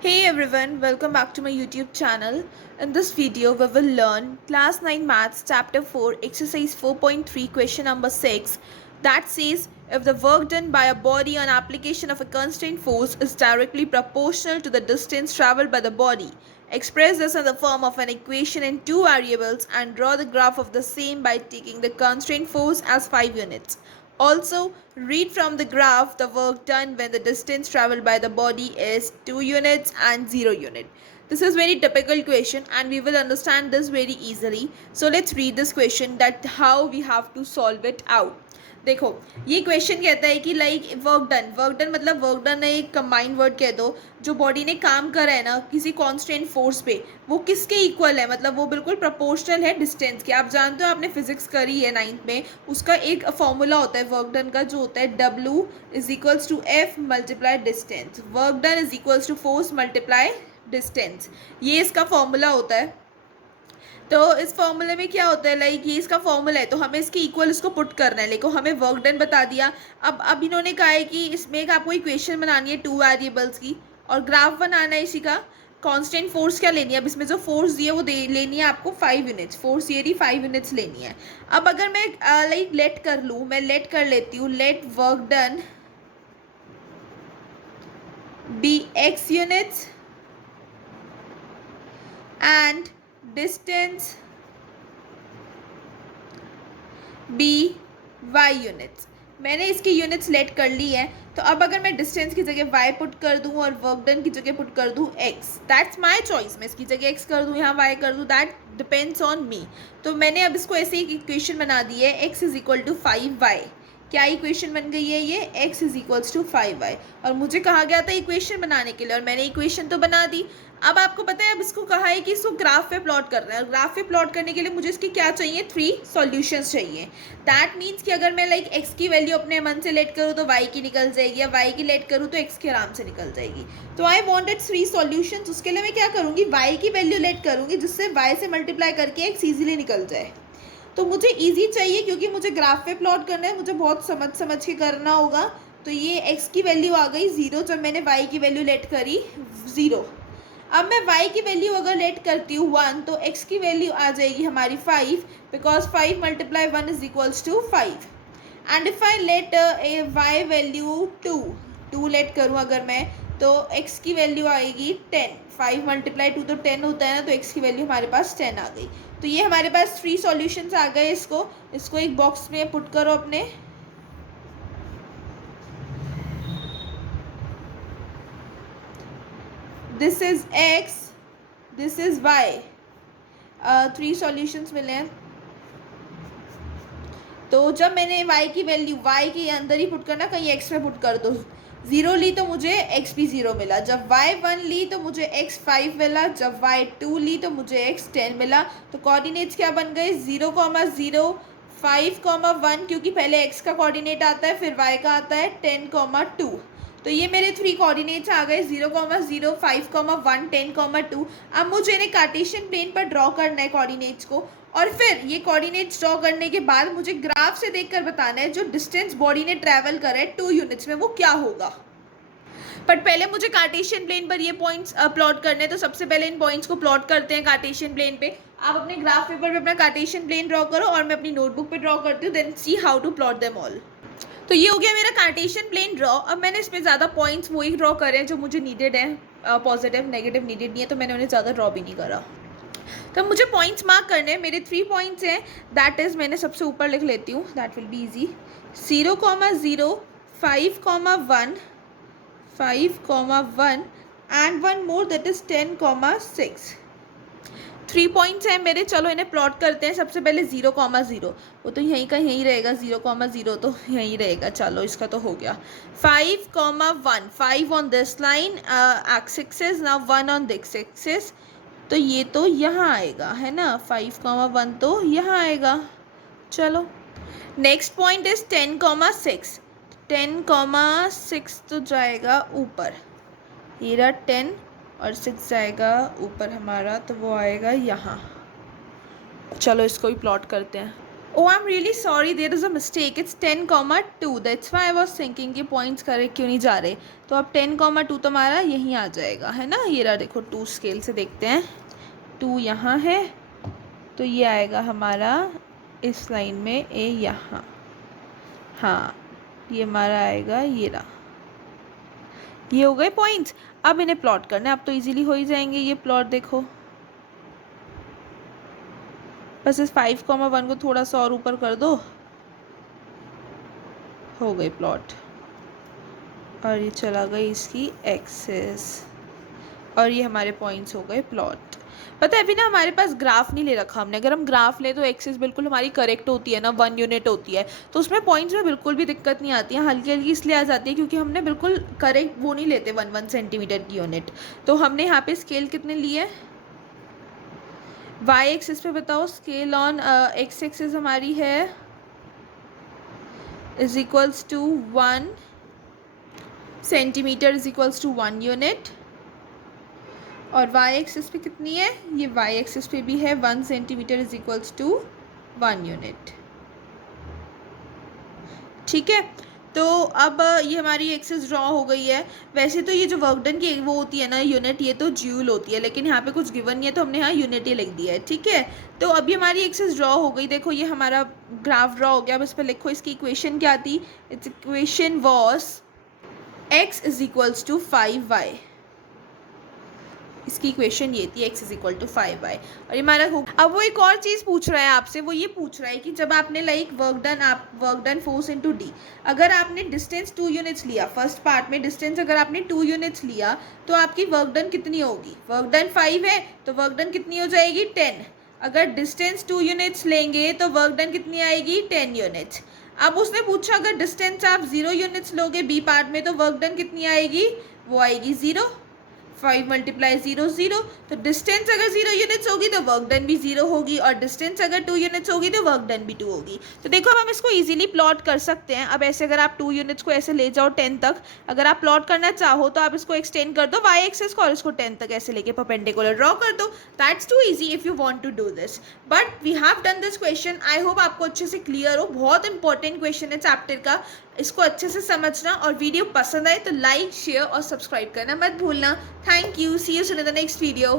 Hey everyone, welcome back to my YouTube channel. In this video, we will learn Class 9 Maths Chapter 4, Exercise 4.3, Question number 6 that says if the work done by a body on application of a constraint force is directly proportional to the distance traveled by the body, express this in the form of an equation in two variables and draw the graph of the same by taking the constraint force as 5 units. Also, read from the graph the work done when the distance traveled by the body is 2 units and 0 unit. This is very typical question and we will understand this very easily. So let's read this question that how we have to solve it out. देखो ये question कहता है कि like work done मतलब work done एक combined word कह दो जो बॉडी ने काम करा है ना किसी कांस्टेंट फोर्स पे वो किसके इक्वल है मतलब वो बिल्कुल प्रोपोर्शनल है डिस्टेंस के। आप जानते हो आपने फिजिक्स करी है 9th में, उसका एक फॉर्मूला होता है वर्क डन का जो होता है W is equals to F multiply distance. Work done is equals to force multiply distance, ये इसका फॉर्मूला होता है। तो इस फॉर्मूले में क्या होता है लाइक ये इसका फॉर्मूला है तो हमें इसके इक्वल इसको पुट करना है। लेकिन हमें वर्क डन बता दिया। अब इन्होंने कहा है कि इसमें एक आपको इक्वेशन बनानी है टू वेरिएबल्स की और ग्राफ बनाना है इसी का। कांस्टेंट फोर्स क्या लेनी है, अब इसमें जो फोर्स दी है वो लेनी है आपको 5 यूनिट्स। फोर्स ये रही 5 यूनिट्स लेनी है। अब अगर मैं लाइक लेट कर लूँ, मैं लेट कर लेती हूँ, let work done be x units and distance be Y units. मैंने इसकी यूनिट्स लेट कर ली है। तो अब अगर मैं डिस्टेंस की जगह वाई पुट कर दूं और वर्क डन की जगह पुट कर दूं एक्स, दैट्स माय चॉइस। मैं इसकी जगह एक्स कर दूं यहाँ वाई कर दूं, दैट डिपेंड्स ऑन मी। तो मैंने अब इसको ऐसे ही इक्वेशन बना दी है x is equal to 5y। क्या इक्वेशन बन गई है ये x is equals to 5y। और मुझे कहा गया था इक्वेशन बनाने के लिए और मैंने इक्वेशन तो बना दी। अब आपको पता है अब इसको कहा है कि इसको ग्राफ पे प्लॉट करना है और ग्राफ पे प्लॉट करने के लिए मुझे इसकी क्या चाहिए, 3 सॉल्यूशंस चाहिए। दैट मीन्स कि अगर मैं लाइक x की वैल्यू अपने मन से लेट करूँ तो y की निकल जाएगी या y की लेट करूँ तो x की आराम से निकल जाएगी। तो आई वॉन्टेड 3 सॉल्यूशंस। उसके लिए मैं क्या करूँगी, y की वैल्यू लेट करूँगी जिससे y से मल्टीप्लाई करके x ईजिली निकल जाए। तो मुझे इजी चाहिए क्योंकि मुझे ग्राफ पे प्लॉट करना है, मुझे बहुत समझ के करना होगा। तो ये x की वैल्यू आ गई 0 जब मैंने y की वैल्यू लेट करी 0। अब मैं y की वैल्यू अगर लेट करती हूँ 1 तो x की वैल्यू आ जाएगी हमारी 5 because 5 multiply 1 is equals to 5। And if I let y value 2 let करूँ अगर मैं तो x की वैल्यू आएगी 10। 5 मल्टीप्लाई 2 तो 10 होता है ना, तो x की वैल्यू हमारे पास 10 आ गई। तो ये हमारे पास 3 सॉल्यूशंस आ गए। इसको एक बॉक्स में पुट करो अपने। This is x, this is y। 3 solutions मिले हैं। तो जब मैंने y की वैल्यू y के अंदर ही पुट करना, कहीं x में पुट कर दो। 0 ली तो मुझे x भी 0 मिला। जब y 1 ली तो मुझे x 5 मिला। जब y 2 ली तो मुझे x 10 मिला। तो कोऑर्डिनेट्स क्या बन गए, 0, 0, 5, 1 क्योंकि पहले x का कोऑर्डिनेट आता है फिर y का आता है 10, 2। तो ये मेरे 3 कोऑर्डिनेट्स आ गए 0, 0, 5, 1, 10, 2। अब मुझे इन्हें कार्टेशियन प्लेन पर ड्रॉ करना है कोऑर्डिनेट्स को और फिर ये कोऑर्डिनेट्स ड्रॉ करने के बाद मुझे ग्राफ से देखकर बताना है जो डिस्टेंस बॉडी ने ट्रैवल करा है 2 यूनिट्स में वो क्या होगा। बट पहले मुझे कार्टेशियन प्लेन पर ये पॉइंट्स प्लॉट करने हैं। तो सबसे पहले इन पॉइंट्स को प्लॉट करते हैं कार्टेशियन प्लेन पे। आप अपने ग्राफ पेपर पे अपना कार्टेशियन प्लेन ड्रॉ करो और मैं अपनी नोटबुक पे ड्रॉ करती हूँ, then see how to plot them all. तो ये हो गया मेरा कार्टेशियन प्लेन ड्रॉ। अब मैंने इसमें ज़्यादा पॉइंट्स वही ड्रॉ करे हैं जो मुझे नीडेड है। पॉजिटिव नेगेटिव नीडेड नहीं है तो मैंने उन्हें ज़्यादा ड्रॉ भी नहीं करा। तो मुझे पॉइंट्स मार्क करने हैं। मेरे 3 पॉइंट्स हैं, दैट इज़ मैंने सबसे ऊपर लिख लेती हूँ, that will be easy. 0, 0, 5, 1, 5, 1 and one more that is 10, 6। 3 points हैं मेरे। चलो इन्हें प्लॉट करते हैं। सबसे पहले 0, 0 वो तो यहीं का यहीं रहेगा। 0, 0 तो यहीं रहेगा। चलो इसका तो हो गया। 5, 1, 5 on this line x axis, now 1 on this axis. तो ये तो यहाँ आएगा है ना, 5, 1 तो यहाँ आएगा। चलो नेक्स्ट पॉइंट इज 10, 6। 10, 6 तो जाएगा ऊपर, ये रहा 10 और 6 जाएगा ऊपर हमारा, तो वो आएगा यहाँ। चलो इसको ही प्लॉट करते हैं। Oh, I'm really sorry, there is a mistake. It's 10,2. That's why I was thinking कि पॉइंट्स करेक्ट क्यों नहीं जा रहे. तो अब 10,2 तुम्हारा यहीं आ जाएगा, है ना. ये रहा, देखो 2 स्केल से देखते हैं. 2 यहाँ है, तो ये आएगा हमारा इस लाइन में ए यहाँ. हाँ, ये हमारा आएगा, ये रहा. ये हो गए पॉइंट्स. अब इन्हें प्लॉट करना है. अब तो इजीली हो ही जाएंगे ये प्लॉट. देखो बस इस 5,1 को थोड़ा सा और ऊपर कर दो, हो गए प्लॉट. और ये चला गई इसकी एक्सेस, और ये हमारे पॉइंट्स हो गए प्लॉट. पता है अभी ना हमारे पास ग्राफ नहीं ले रखा हमने. अगर हम ग्राफ लें तो एक्सेस बिल्कुल हमारी करेक्ट होती है ना, 1 यूनिट होती है, तो उसमें पॉइंट्स में बिल्कुल भी दिक्कत नहीं आती है. हल्की हल्की इसलिए आ जाती है क्योंकि हमने बिल्कुल करेक्ट वो नहीं लेते 1 सेंटीमीटर की यूनिट. तो हमने यहाँ पे स्केल कितने लिए, वाई एक्सिस पे बताओ. स्केल ऑन एक्स एक्सिस हमारी है is equals to 1 centimetre is equals to 1 unit. और वाई एक्सिस पे कितनी है, ये वाई एक्सिस पे भी है 1 centimetre is equals to 1 unit. ठीक है. तो अब ये हमारी एक्सिस ड्रॉ हो गई है. वैसे तो ये जो वर्क डन की वो होती है ना यूनिट, ये तो जूल होती है, लेकिन यहाँ पे कुछ गिवन नहीं है तो हमने यहाँ यूनिट ही लिख दिया है. ठीक है. तो अभी हमारी एक्सिस ड्रॉ हो गई. देखो ये हमारा ग्राफ ड्रॉ हो गया. अब इस पर लिखो इसकी इक्वेशन क्या थी. Its equation was x is equals to 5y. इसकी इक्वेशन ये थी, x is equal to 5y. और ये हमारा हो. अब वो एक और चीज़ पूछ रहा है आपसे. वो ये पूछ रहा है कि जब आपने like work done force into D, अगर आपने डिस्टेंस 2 यूनिट्स लिया, फर्स्ट पार्ट में डिस्टेंस अगर आपने 2 यूनिट्स लिया तो आपकी वर्क डन कितनी होगी. वर्क डन 5 है तो वर्क डन कितनी हो जाएगी 10. अगर डिस्टेंस 2 यूनिट्स लेंगे तो वर्क डन कितनी आएगी 10 यूनिट्स. अब उसने पूछा अगर डिस्टेंस आप 0 यूनिट्स लोगे बी पार्ट में तो वर्क डन कितनी आएगी, वो आएगी 0. 5 मल्टीप्लाई 0 0. तो डिस्टेंस अगर 0 यूनिट्स होगी तो वर्क डन भी 0 होगी, और डिस्टेंस अगर 2 यूनिट्स होगी तो वर्क डन भी 2 होगी. तो देखो अब हम इसको इजीली प्लॉट कर सकते हैं. अब ऐसे अगर आप 2 यूनिट्स को ऐसे ले जाओ 10 तक, अगर आप प्लॉट करना चाहो तो आप इसको एक्सटेंड कर दो वाई एक्सिस को, और इसको 10 तक ऐसे लेके परपेंडिकुलर ड्रॉ कर दो. That's too easy if you want to do this. But we have done this question. I hope आपको अच्छे से क्लियर हो. बहुत इंपॉर्टेंट क्वेश्चन है चैप्टर का. इसको अच्छे से समझना, और वीडियो पसंद आए तो लाइक शेयर और सब्सक्राइब करना मत भूलना. Thank you. See you soon in the next video.